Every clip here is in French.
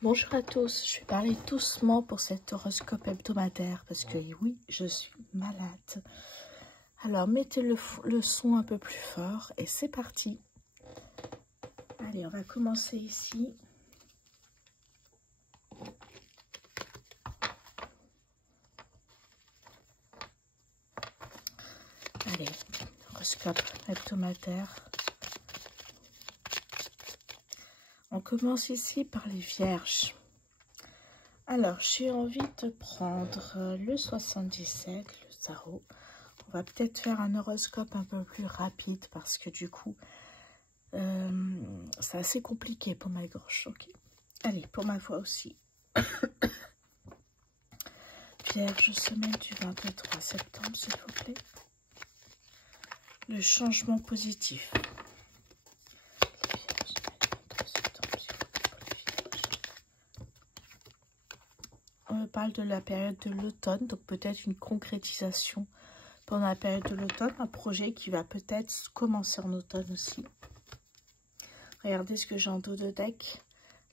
Bonjour à tous, je vais parler doucement pour cet horoscope hebdomadaire parce que oui, je suis malade. Alors mettez le son un peu plus fort et c'est parti. Allez, on va commencer ici. Allez, horoscope hebdomadaire. On commence ici par les vierges. Alors, j'ai envie de prendre le 77, le tarot. On va peut-être faire un horoscope un peu plus rapide parce que du coup, c'est assez compliqué pour ma gorge. Okay. Allez, pour ma voix aussi. Vierge, semaine du 23 septembre, s'il vous plaît. Le changement positif. On me parle de la période de l'automne, donc peut-être une concrétisation pendant la période de l'automne, un projet qui va peut-être commencer en automne aussi. Regardez ce que j'ai en dos de deck,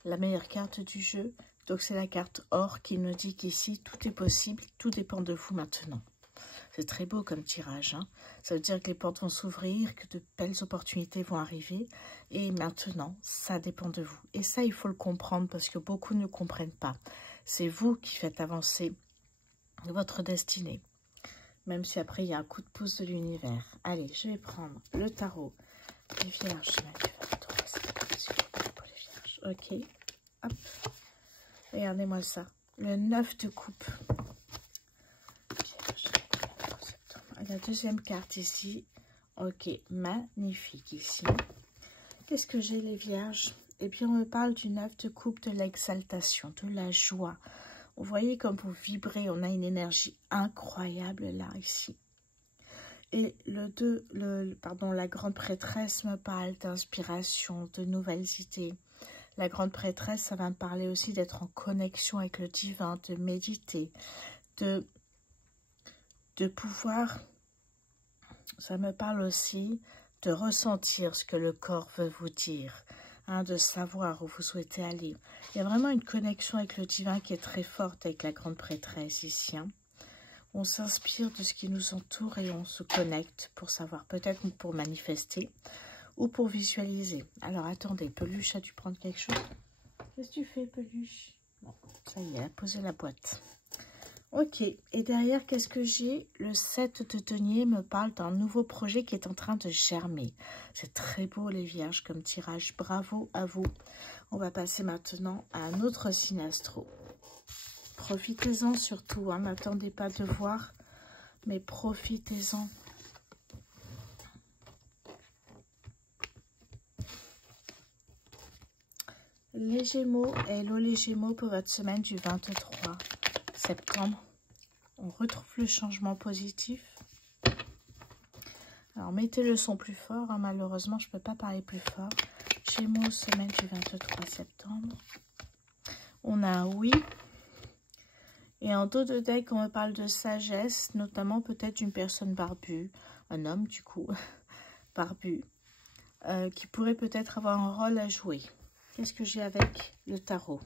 la meilleure carte du jeu. Donc c'est la carte or qui nous dit qu'ici tout est possible, tout dépend de vous maintenant. C'est très beau comme tirage, hein. Ça veut dire que les portes vont s'ouvrir, que de belles opportunités vont arriver. Et maintenant, ça dépend de vous. Et ça, il faut le comprendre parce que beaucoup ne comprennent pas. C'est vous qui faites avancer votre destinée. Même si après, il y a un coup de pouce de l'univers. Allez, je vais prendre le tarot. Les vierges, pour les vierges. Ok. Hop. Regardez-moi ça. Le 9 de coupe. La deuxième carte ici. Ok, magnifique ici. Qu'est-ce que j'ai les vierges? Eh bien, on me parle du 9 de coupe, de l'exaltation, de la joie. Vous voyez comme vous vibrez, on a une énergie incroyable là, ici. Et la grande prêtresse me parle d'inspiration, de nouvelles idées. La grande prêtresse, ça va me parler aussi d'être en connexion avec le divin, de méditer, de pouvoir... Ça me parle aussi de ressentir ce que le corps veut vous dire, hein, de savoir où vous souhaitez aller. Il y a vraiment une connexion avec le divin qui est très forte avec la grande prêtresse ici. Hein. On s'inspire de ce qui nous entoure et on se connecte pour savoir, peut-être pour manifester ou pour visualiser. Alors attendez, Peluche, as-tu prendre quelque chose? Qu'est-ce que tu fais, Peluche? Bon, ça y est, elle a posé la boîte. Ok, et derrière, qu'est-ce que j'ai? Le 7 de denier me parle d'un nouveau projet qui est en train de germer. C'est très beau, les vierges, comme tirage. Bravo à vous. On va passer maintenant à un autre signe astro. Profitez-en surtout, hein, n'attendez pas de voir, mais profitez-en. Les Gémeaux, hello les Gémeaux pour votre semaine du 23 septembre. On retrouve le changement positif. Alors, mettez le son plus fort. Hein, malheureusement, je ne peux pas parler plus fort. Gémeaux, semaine du 23 septembre. On a un oui. Et en dos de deck, on me parle de sagesse, notamment peut-être d'une personne barbue. Un homme, du coup, barbu. Qui pourrait peut-être avoir un rôle à jouer. Qu'est-ce que j'ai avec le tarot?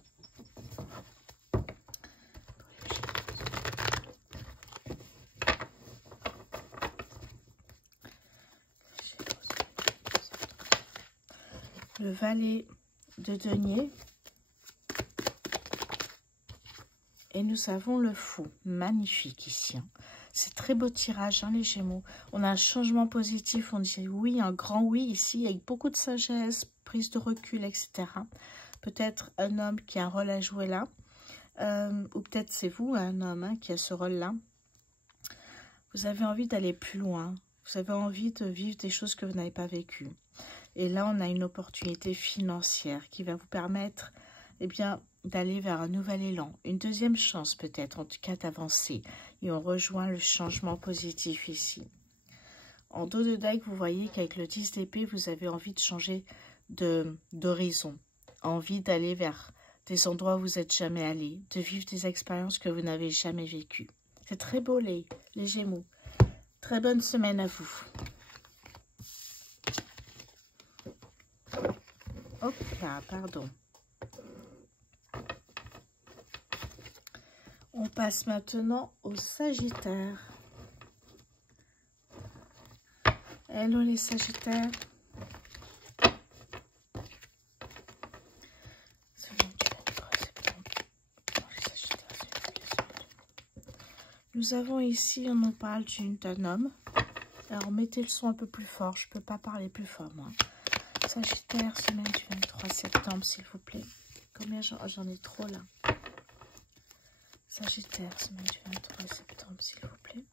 Le valet de denier. Et nous avons le fou. Magnifique ici. Hein. C'est très beau tirage, hein, les Gémeaux. On a un changement positif. On dit oui, un grand oui ici, avec beaucoup de sagesse, prise de recul, etc. Peut-être un homme qui a un rôle à jouer là. Ou peut-être c'est vous, un homme, hein, qui a ce rôle-là. Vous avez envie d'aller plus loin. Vous avez envie de vivre des choses que vous n'avez pas vécues. Et là, on a une opportunité financière qui va vous permettre, eh bien, d'aller vers un nouvel élan. Une deuxième chance peut-être, en tout cas d'avancer. Et on rejoint le changement positif ici. En dos de deck, vous voyez qu'avec le 10 d'épée, vous avez envie de changer d'horizon. Envie d'aller vers des endroits où vous n'êtes jamais allé. De vivre des expériences que vous n'avez jamais vécues. C'est très beau les Gémeaux. Très bonne semaine à vous. Hop là, pardon. On passe maintenant au Sagittaire. Hello les Sagittaires. Nous avons ici, on nous parle d'un homme. Alors mettez le son un peu plus fort, je ne peux pas parler plus fort moi. Sagittaire, semaine du 23 septembre s'il vous plaît. Combien j'en ai trop là? Sagittaire, semaine du 23 septembre s'il vous plaît.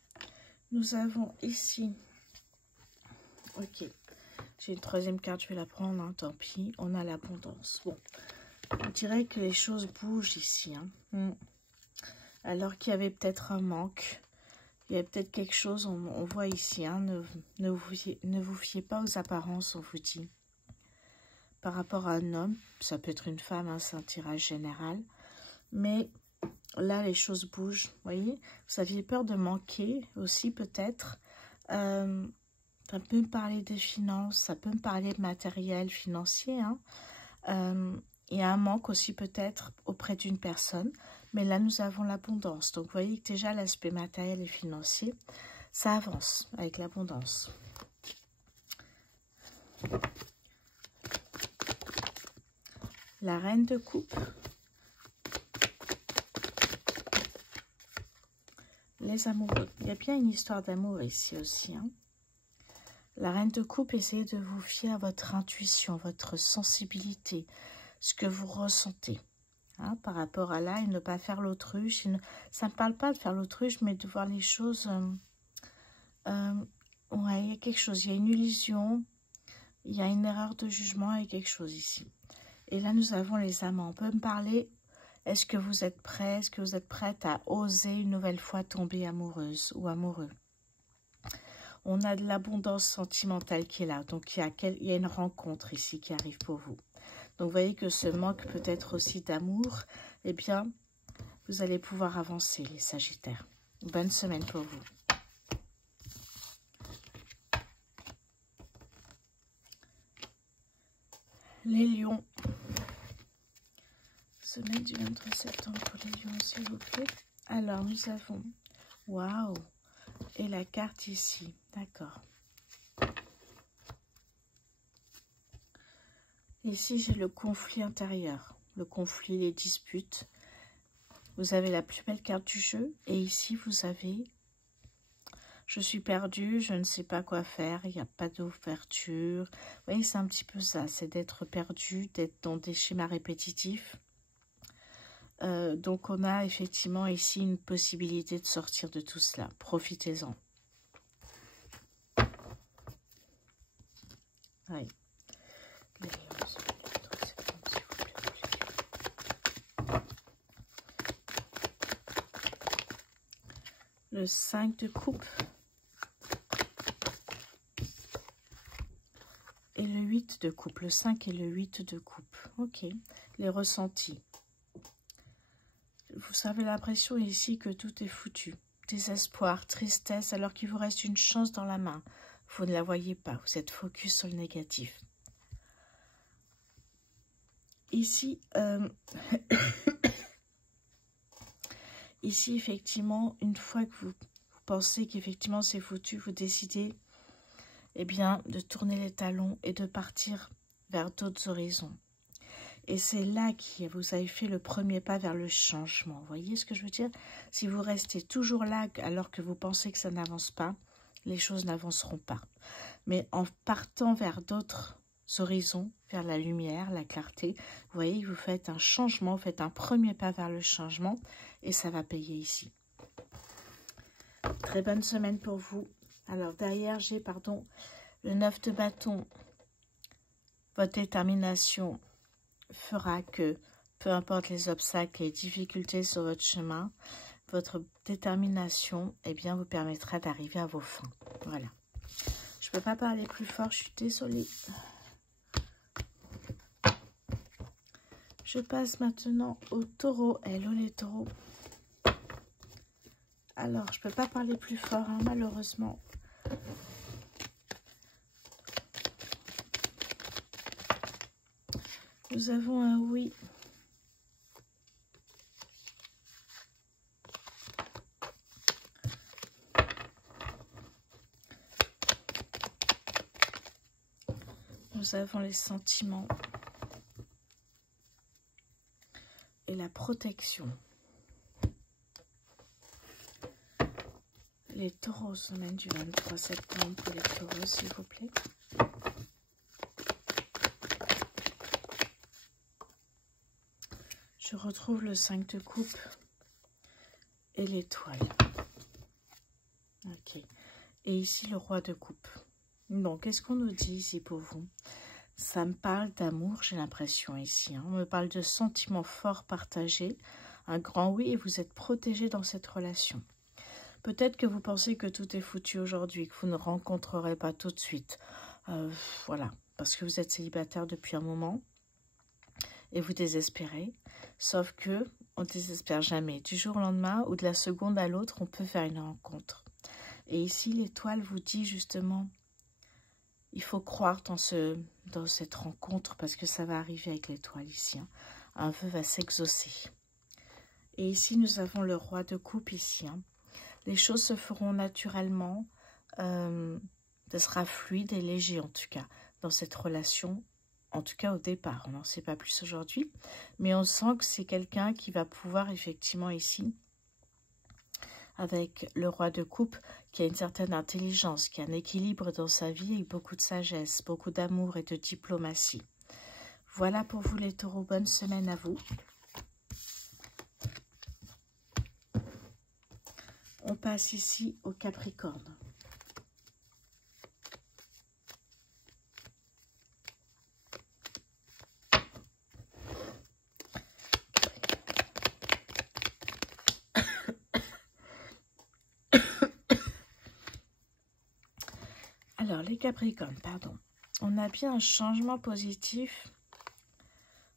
Nous avons ici, ok, j'ai une troisième carte, je vais la prendre, hein, tant pis. On a l'abondance. Bon, on dirait que les choses bougent ici. Hein. Alors qu'il y avait peut-être un manque. Il y a peut-être quelque chose, on voit ici. Hein, ne vous fiez pas aux apparences, on vous dit. Par rapport à un homme, ça peut être une femme, hein, c'est un tirage général. Mais là, les choses bougent. Vous voyez, vous aviez peur de manquer aussi peut-être. Ça peut me parler des finances, ça peut me parler de matériel financier. Hein. Il y a un manque aussi peut-être auprès d'une personne. Mais là, nous avons l'abondance. Donc, vous voyez que déjà, l'aspect matériel et financier, ça avance avec l'abondance. La reine de coupe. Les amoureux. Il y a bien une histoire d'amour ici aussi. Hein. La reine de coupe, essayez de vous fier à votre intuition, votre sensibilité, ce que vous ressentez. Hein, par rapport à là, et ne pas faire l'autruche. Ça ne parle pas de faire l'autruche, mais de voir les choses. Ouais, il y a quelque chose, il y a une illusion, il y a une erreur de jugement et quelque chose ici. Et là, nous avons les amants. On peut me parler, est-ce que vous êtes prêts, est-ce que vous êtes prête à oser une nouvelle fois tomber amoureuse ou amoureux? On a de l'abondance sentimentale qui est là, donc il y a une rencontre ici qui arrive pour vous. Donc, vous voyez que ce manque peut-être aussi d'amour, eh bien, vous allez pouvoir avancer, les Sagittaires. Bonne semaine pour vous. Les lions. Semaine du 23 septembre pour les lions, s'il vous plaît. Alors, nous avons... Waouh! Et la carte ici. D'accord. Ici, j'ai le conflit intérieur. Le conflit, les disputes. Vous avez la plus belle carte du jeu. Et ici, vous avez... Je suis perdue, je ne sais pas quoi faire, il n'y a pas d'ouverture. Vous voyez, c'est un petit peu ça. C'est d'être perdu, d'être dans des schémas répétitifs. Donc, on a effectivement ici une possibilité de sortir de tout cela. Profitez-en. Oui. Le 5 de coupe. Et le 8 de coupe. Le 5 et le 8 de coupe. Ok. Les ressentis. Vous avez l'impression ici que tout est foutu. Désespoir, tristesse, alors qu'il vous reste une chance dans la main. Vous ne la voyez pas. Vous êtes focus sur le négatif. Ici, ici, effectivement, une fois que vous pensez qu'effectivement c'est foutu, vous décidez eh bien, de tourner les talons et de partir vers d'autres horizons. Et c'est là que vous avez fait le premier pas vers le changement. Vous voyez ce que je veux dire? Si vous restez toujours là alors que vous pensez que ça n'avance pas, les choses n'avanceront pas. Mais en partant vers d'autres horizons, vers la lumière, la clarté, vous voyez, vous faites un changement, vous faites un premier pas vers le changement et ça va payer ici. Très bonne semaine pour vous. Alors derrière, j'ai, le 9 de bâton. Votre détermination fera que, peu importe les obstacles et les difficultés sur votre chemin, votre détermination, eh bien, vous permettra d'arriver à vos fins. Voilà. Je ne peux pas parler plus fort, je suis désolée. Je passe maintenant au taureau. Hello les taureaux. Alors, je ne peux pas parler plus fort, hein, malheureusement. Nous avons un oui. nous avons les sentiments et la protection. Les taureaux, semaine du 23 septembre pour les taureaux, s'il vous plaît. Je retrouve le 5 de coupe et l'étoile. Ok. Et ici, le roi de coupe. Donc, qu'est-ce qu'on nous dit ici pour vous? Ça me parle d'amour, j'ai l'impression ici. Hein. On me parle de sentiments forts partagés, un grand oui, et vous êtes protégé dans cette relation. Peut-être que vous pensez que tout est foutu aujourd'hui, que vous ne rencontrerez pas tout de suite. Voilà, parce que vous êtes célibataire depuis un moment et vous désespérez. Sauf que on ne désespère jamais. Du jour au lendemain ou de la seconde à l'autre, on peut faire une rencontre. Et ici, l'étoile vous dit justement, il faut croire dans cette rencontre parce que ça va arriver avec l'étoile ici. Hein. Un vœu va s'exaucer. Et ici, nous avons le roi de coupe ici. Hein. Les choses se feront naturellement. Ce sera fluide et léger en tout cas dans cette relation. En tout cas au départ, on n'en sait pas plus aujourd'hui. Mais on sent que c'est quelqu'un qui va pouvoir effectivement ici, avec le roi de coupe, qui a une certaine intelligence, qui a un équilibre dans sa vie et beaucoup de sagesse, beaucoup d'amour et de diplomatie. Voilà pour vous les taureaux, bonne semaine à vous. On passe ici au Capricorne. Alors, les Capricornes, pardon. On a bien un changement positif.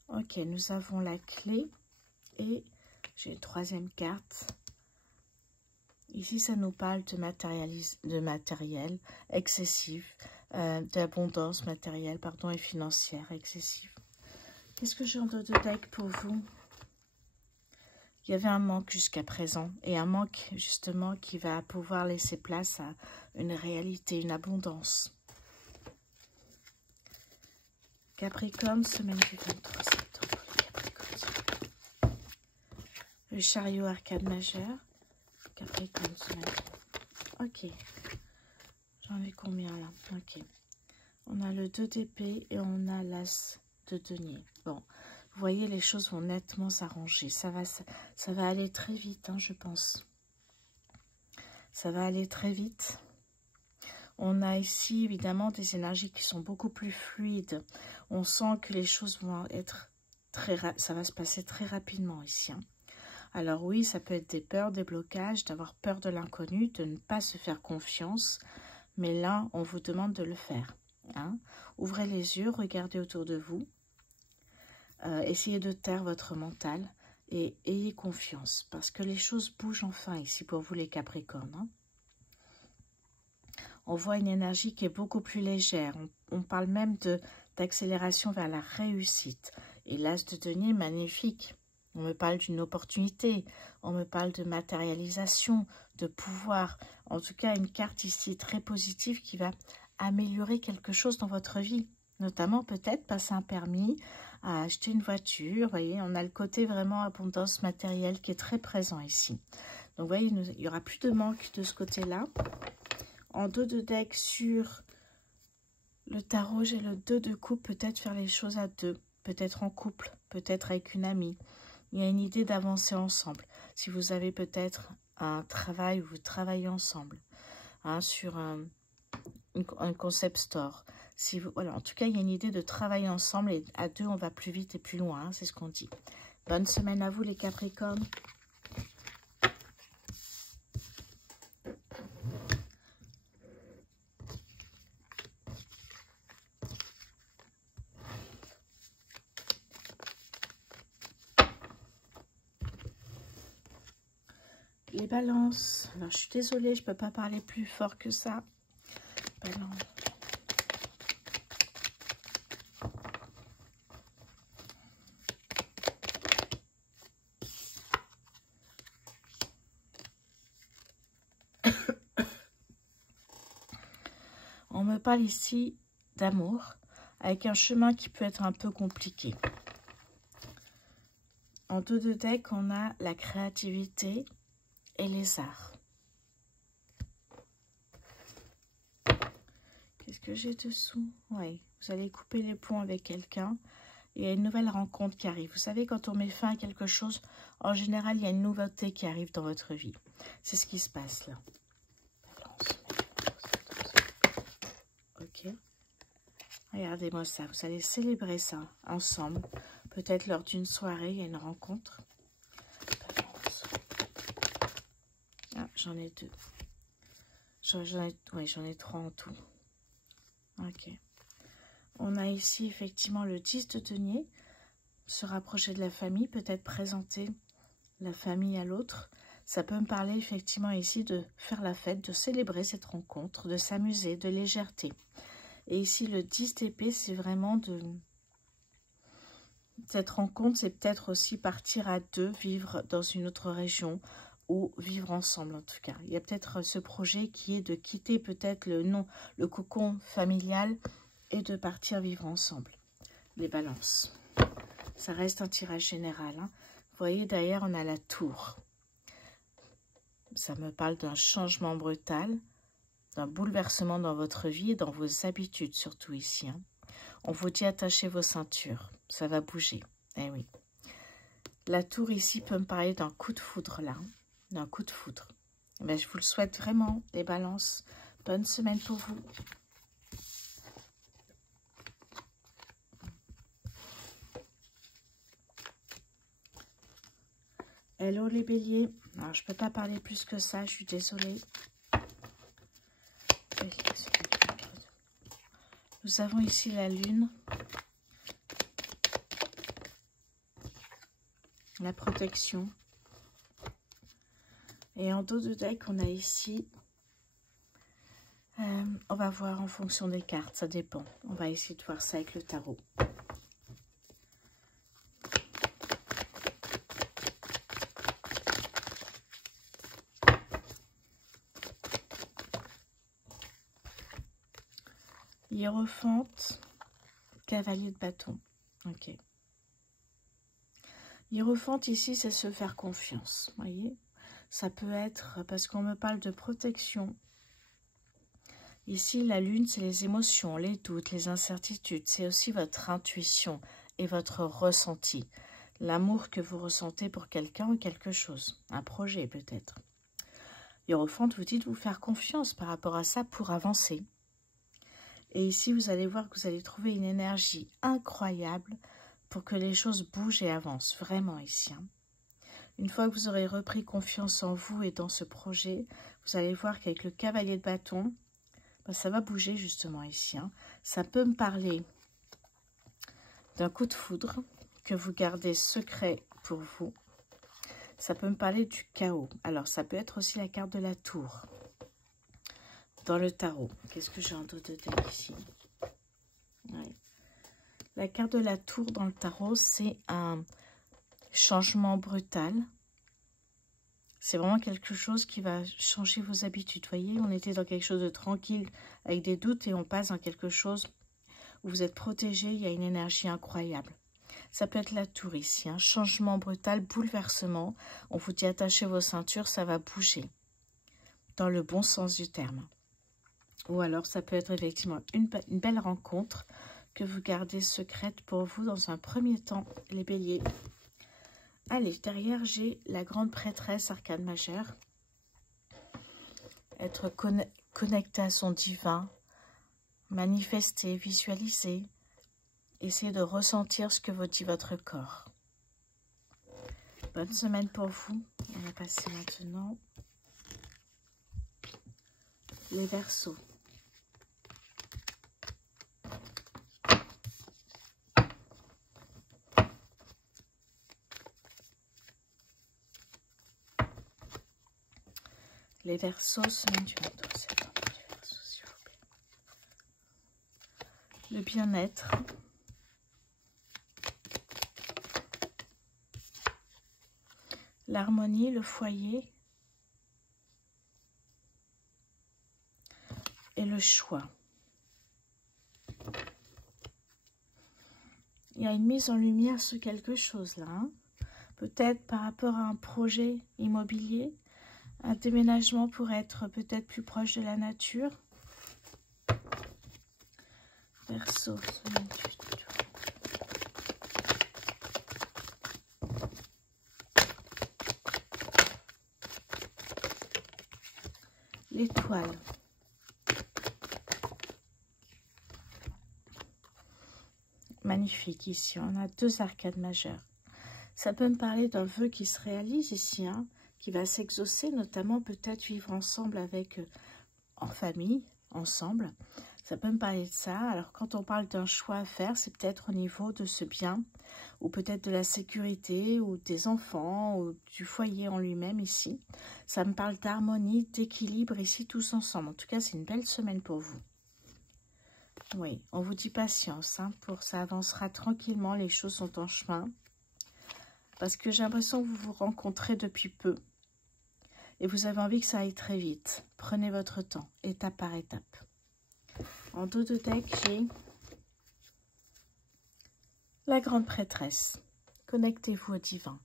Ok, nous avons la clé et j'ai une troisième carte. Ici, ça nous parle de matériel excessif, d'abondance matérielle, pardon, et financière excessive. Qu'est-ce que j'ai en dos de deck pour vous? Il y avait un manque jusqu'à présent, et un manque justement qui va pouvoir laisser place à une réalité, une abondance. Capricorne, semaine du 23 septembre. Capricorne. Le chariot arcade majeur. Capricorne, semaine. Ok. J'en ai combien là? Ok. On a le 2 d'épée et on a l'as de denier. Bon, vous voyez, les choses vont nettement s'arranger. Ça va aller très vite, hein, je pense. Ça va aller très vite. On a ici, évidemment, des énergies qui sont beaucoup plus fluides. On sent que les choses vont être ça va se passer très rapidement ici. Hein. Alors oui, ça peut être des peurs, des blocages, d'avoir peur de l'inconnu, de ne pas se faire confiance. Mais là, on vous demande de le faire. Hein. Ouvrez les yeux, regardez autour de vous. Essayez de taire votre mental et ayez confiance. Parce que les choses bougent enfin ici pour vous les Capricornes. Hein. On voit une énergie qui est beaucoup plus légère. On parle même d'accélération vers la réussite. Et l'as de denier, magnifique. On me parle d'une opportunité. On me parle de matérialisation, de pouvoir. En tout cas, une carte ici très positive qui va améliorer quelque chose dans votre vie. Notamment peut-être passer un permis, à acheter une voiture. Vous voyez, on a le côté vraiment abondance matérielle qui est très présent ici. Donc, vous voyez, il n'y aura plus de manque de ce côté-là. En dos de deck sur le tarot, j'ai le 2 de coupe, peut-être faire les choses à deux, peut-être en couple, peut-être avec une amie. Il y a une idée d'avancer ensemble. Si vous avez peut-être un travail où vous travaillez ensemble, hein, sur un concept store. Si vous, voilà, en tout cas, il y a une idée de travailler ensemble et à deux, on va plus vite et plus loin, hein, c'est ce qu'on dit. Bonne semaine à vous les Capricornes. Les balances. Alors, je suis désolée, je ne peux pas parler plus fort que ça. Balance. On me parle ici d'amour. avec un chemin qui peut être un peu compliqué. En dos de deck, on a la créativité et les arts. Qu'est-ce que j'ai dessous? Oui, vous allez couper les ponts avec quelqu'un. Il y a une nouvelle rencontre qui arrive. Vous savez, quand on met fin à quelque chose, en général, il y a une nouveauté qui arrive dans votre vie. C'est ce qui se passe là. Ok. Regardez-moi ça. Vous allez célébrer ça ensemble. Peut-être lors d'une soirée, il y a une rencontre. Ah, j'en ai deux. J'en ai trois en tout. Ok. On a ici effectivement le 10 de denier. Se rapprocher de la famille, peut-être présenter la famille à l'autre. Ça peut me parler effectivement ici de faire la fête, de célébrer cette rencontre, de s'amuser, de légèreté. Et ici, le 10 d'épée, c'est vraiment de... Cette rencontre, c'est peut-être aussi partir à deux, vivre dans une autre région ou vivre ensemble en tout cas. Il y a peut-être ce projet qui est de quitter peut-être le cocon familial et de partir vivre ensemble. Les balances. Ça reste un tirage général. Hein. Vous voyez, derrière, on a la tour. Ça me parle d'un changement brutal, d'un bouleversement dans votre vie et dans vos habitudes, surtout ici. Hein. On vous dit attachez vos ceintures. Ça va bouger. Eh oui. La tour ici peut me parler d'un coup de foudre, là. D'un coup de foudre. Ben, je vous le souhaite vraiment, les balances. Bonne semaine pour vous. Hello les béliers. Alors, je ne peux pas parler plus que ça, je suis désolée. Nous avons ici la lune. La protection. Et en dos de deck, on a ici... on va voir en fonction des cartes, ça dépend. On va essayer de voir ça avec le tarot. Hiérophante, cavalier de bâton. Ok. Hiérophante ici, c'est se faire confiance. Voyez, ça peut être parce qu'on me parle de protection. Ici, la lune, c'est les émotions, les doutes, les incertitudes. C'est aussi votre intuition et votre ressenti. L'amour que vous ressentez pour quelqu'un ou quelque chose. Un projet peut-être. Hiérophante, vous dites vous faire confiance par rapport à ça pour avancer. Et ici, vous allez voir que vous allez trouver une énergie incroyable pour que les choses bougent et avancent. Vraiment ici. Hein. Une fois que vous aurez repris confiance en vous et dans ce projet, vous allez voir qu'avec le cavalier de bâton, ben, ça va bouger justement ici. Hein. Ça peut me parler d'un coup de foudre que vous gardez secret pour vous. Ça peut me parler du chaos. Alors, ça peut être aussi la carte de la tour. Dans le tarot. Qu'est-ce que j'ai en dos de deck ici? Ouais. La carte de la tour dans le tarot, c'est un changement brutal. C'est vraiment quelque chose qui va changer vos habitudes. Vous voyez, on était dans quelque chose de tranquille avec des doutes et on passe dans quelque chose où vous êtes protégé. Il y a une énergie incroyable. Ça peut être la tour ici. Un changement brutal, bouleversement. On vous dit attachez vos ceintures, ça va bouger. Dans le bon sens du terme. Ou alors, ça peut être effectivement une belle rencontre que vous gardez secrète pour vous dans un premier temps, les béliers. Allez, derrière, j'ai la grande prêtresse, arcane majeure. Être connecté à son divin, manifester, visualiser, essayer de ressentir ce que vous dit votre corps. Bonne semaine pour vous. On va passer maintenant les Verseaux. Les Verseaux, semaine du 22 septembre. Les Verseaux, s'il vous plaît. Le bien-être. L'harmonie, le foyer. Et le choix. il y a une mise en lumière sur quelque chose là. Hein. Peut-être par rapport à un projet immobilier. Un déménagement pour être peut-être plus proche de la nature. Verseau. L'étoile. Magnifique ici. On a 2 arcades majeures. Ça peut me parler d'un vœu qui se réalise ici, hein, qui va s'exaucer, notamment peut-être vivre ensemble avec, en famille, ensemble. Ça peut me parler de ça. Alors, quand on parle d'un choix à faire, c'est peut-être au niveau de ce bien, ou peut-être de la sécurité, ou des enfants, ou du foyer en lui-même ici. Ça me parle d'harmonie, d'équilibre ici, tous ensemble. En tout cas, c'est une belle semaine pour vous. Oui, on vous dit patience, hein, pour ça avancera tranquillement, les choses sont en chemin. Parce que j'ai l'impression que vous vous rencontrez depuis peu. Et vous avez envie que ça aille très vite. Prenez votre temps, étape par étape. En dos de deck, j'ai la grande prêtresse. Connectez-vous au divin.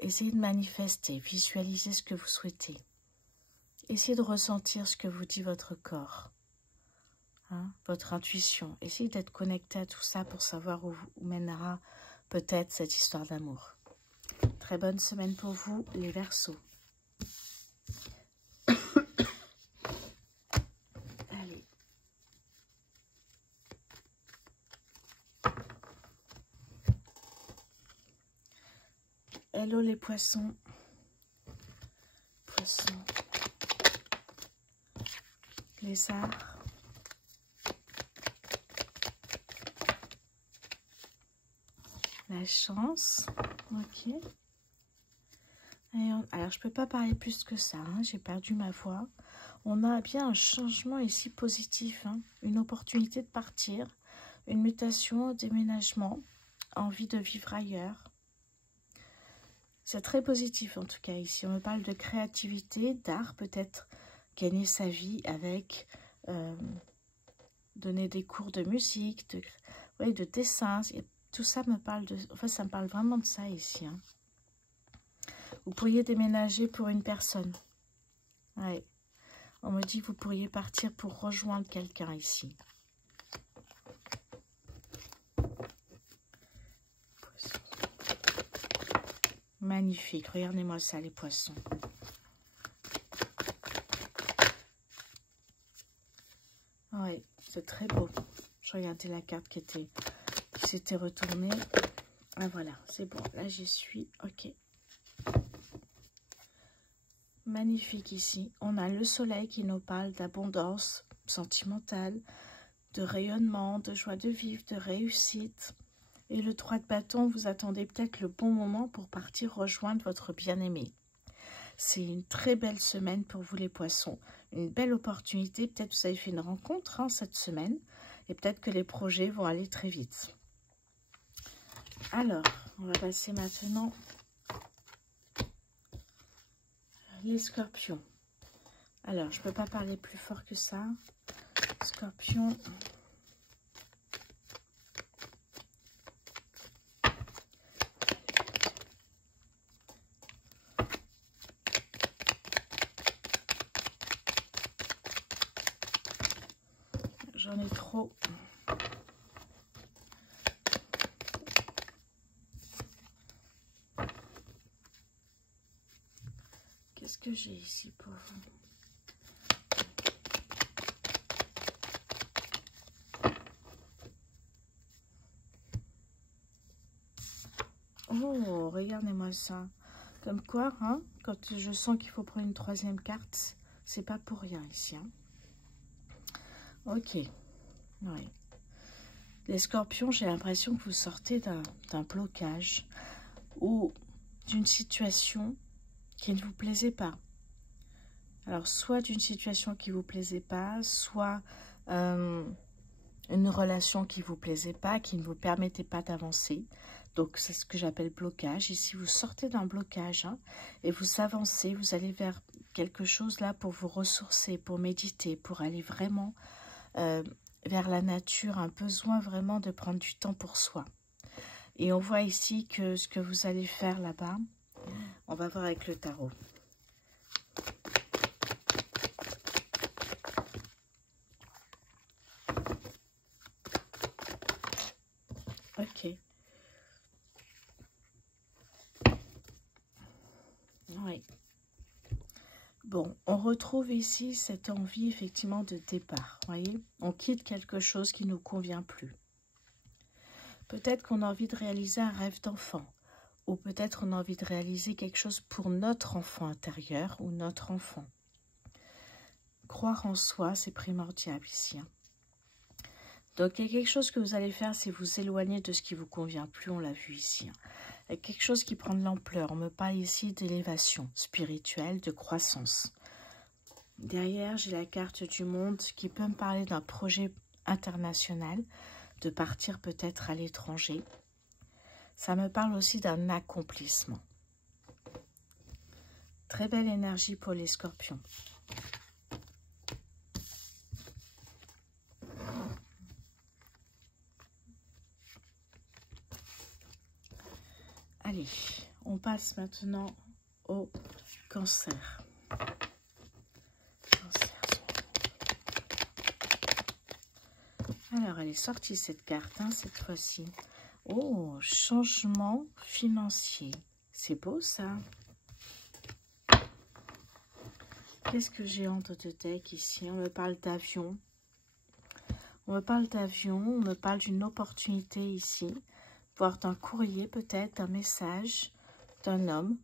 Essayez de manifester, visualisez ce que vous souhaitez. Essayez de ressentir ce que vous dit votre corps. Hein, votre intuition. Essayez d'être connecté à tout ça pour savoir où mènera peut-être cette histoire d'amour. Très bonne semaine pour vous, les Verseaux. Allez. Hello les poissons. Poissons. Lézards. La chance. Ok. Alors, je ne peux pas parler plus que ça. Hein, j'ai perdu ma voix. On a bien un changement ici positif. Hein, une opportunité de partir. Une mutation, un déménagement. Envie de vivre ailleurs. C'est très positif en tout cas ici. On me parle de créativité, d'art, peut-être gagner sa vie avec donner des cours de musique, de dessin. Tout ça me parle de... Enfin, ça me parle vraiment de ça ici. Hein. Vous pourriez déménager pour une personne. Ouais. On me dit que vous pourriez partir pour rejoindre quelqu'un ici. Magnifique. Regardez-moi ça, les poissons. Oui, c'est très beau. Je regardais la carte qui s'était retournée. Ah voilà, c'est bon. Là, j'y suis. Ok. Magnifique ici. On a le soleil qui nous parle d'abondance sentimentale, de rayonnement, de joie de vivre, de réussite. Et le 3 de bâton, vous attendez peut-être le bon moment pour partir rejoindre votre bien-aimé. C'est une très belle semaine pour vous les poissons. Une belle opportunité. Peut-être que vous avez fait une rencontre cette semaine. Et peut-être que les projets vont aller très vite. Alors, on va passer maintenant les scorpions. Alors, je ne peux pas parler plus fort que ça. Scorpion. J'en ai trop. Qu'est-ce que j'ai ici pour vous? Oh, regardez-moi ça. Comme quoi, hein, quand je sens qu'il faut prendre une troisième carte, c'est pas pour rien ici. Hein. Ok. Oui. Les scorpions, j'ai l'impression que vous sortez d'un blocage ou d'une situation qui ne vous plaisait pas. Alors, soit d'une situation qui ne vous plaisait pas, soit une relation qui ne vous plaisait pas, qui ne vous permettait pas d'avancer. Donc, c'est ce que j'appelle blocage. Ici, vous sortez d'un blocage hein, et vous avancez, vous allez vers quelque chose là pour vous ressourcer, pour méditer, pour aller vraiment vers la nature, un besoin vraiment de prendre du temps pour soi. Et on voit ici que ce que vous allez faire là-bas, on va voir avec le tarot. Ok. Oui. Bon, on retrouve ici cette envie effectivement de départ. Voyez, on quitte quelque chose qui ne nous convient plus. Peut-être qu'on a envie de réaliser un rêve d'enfant. Ou peut-être on a envie de réaliser quelque chose pour notre enfant intérieur ou notre enfant. Croire en soi, c'est primordial ici. Donc, il y a quelque chose que vous allez faire, c'est vous éloigner de ce qui vous convient plus, on l'a vu ici. Il y a quelque chose qui prend de l'ampleur. On me parle ici d'élévation spirituelle, de croissance. Derrière, j'ai la carte du monde qui peut me parler d'un projet international, de partir peut-être à l'étranger. Ça me parle aussi d'un accomplissement. Très belle énergie pour les scorpions. Allez, on passe maintenant au cancer. Alors, elle est sortie cette carte, hein, cette fois-ci. Oh, changement financier. C'est beau, ça. Qu'est-ce que j'ai en de deck ici? On me parle d'avion. On me parle d'avion, on me parle d'une opportunité ici. Voire d'un courrier, peut-être, d'un message d'un homme.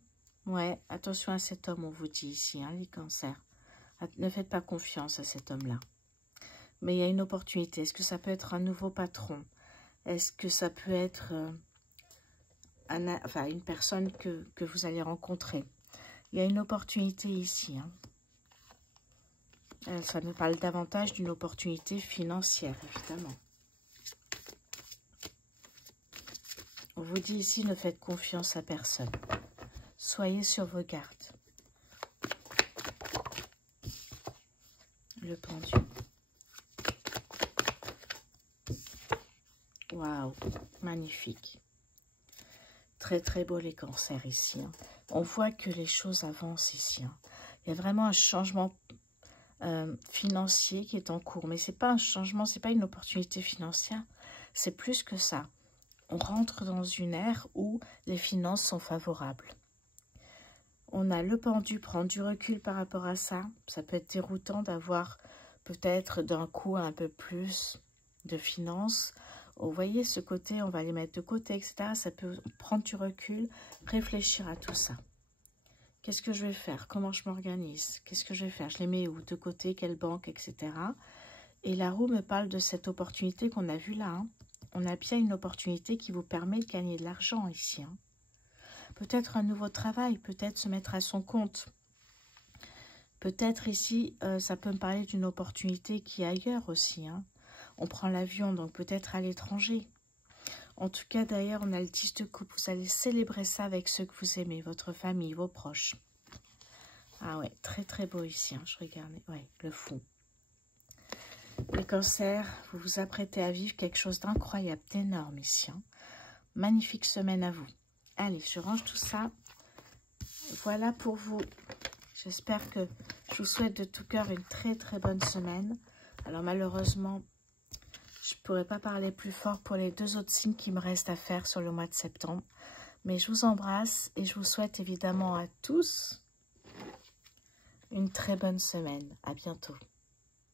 Ouais, attention à cet homme, on vous dit ici, hein, les cancers. Ne faites pas confiance à cet homme-là. Mais il y a une opportunité. Est-ce que ça peut être un nouveau patron? Est-ce que ça peut être une personne que vous allez rencontrer? Il y a une opportunité ici. Hein. Ça nous parle davantage d'une opportunité financière, évidemment. On vous dit ici, ne faites confiance à personne. Soyez sur vos gardes. Le pendu. Waouh, magnifique. Très très beau les cancers ici. Hein. On voit que les choses avancent ici. Hein. Il y a vraiment un changement financier qui est en cours. Mais c'est pas un changement, c'est pas une opportunité financière. C'est plus que ça. On rentre dans une ère où les finances sont favorables. On a le pendu, prendre du recul par rapport à ça. Ça peut être déroutant d'avoir peut-être d'un coup un peu plus de finances. Vous voyez ce côté, on va les mettre de côté, etc. Ça peut prendre du recul, réfléchir à tout ça. Qu'est-ce que je vais faire? Comment je m'organise? Qu'est-ce que je vais faire? Je les mets où? De côté? Quelle banque? Etc. Et la roue me parle de cette opportunité qu'on a vue là. Hein. On a bien une opportunité qui vous permet de gagner de l'argent ici. Hein. Peut-être un nouveau travail, peut-être se mettre à son compte. Peut-être ici, ça peut me parler d'une opportunité qui est ailleurs aussi. Hein. On prend l'avion, donc peut-être à l'étranger. En tout cas, d'ailleurs, on a le 10 de coupe. Vous allez célébrer ça avec ceux que vous aimez, votre famille, vos proches. Ah ouais, très très beau ici. Hein. Je regarde, ouais, le fou. Les cancers, vous vous apprêtez à vivre quelque chose d'incroyable, d'énorme ici. Hein. Magnifique semaine à vous. Allez, je range tout ça. Voilà pour vous. J'espère que je vous souhaite de tout cœur une très très bonne semaine. Alors malheureusement, je ne pourrai pas parler plus fort pour les 2 autres signes qui me restent à faire sur le mois de septembre. Mais je vous embrasse et je vous souhaite évidemment à tous une très bonne semaine. À bientôt.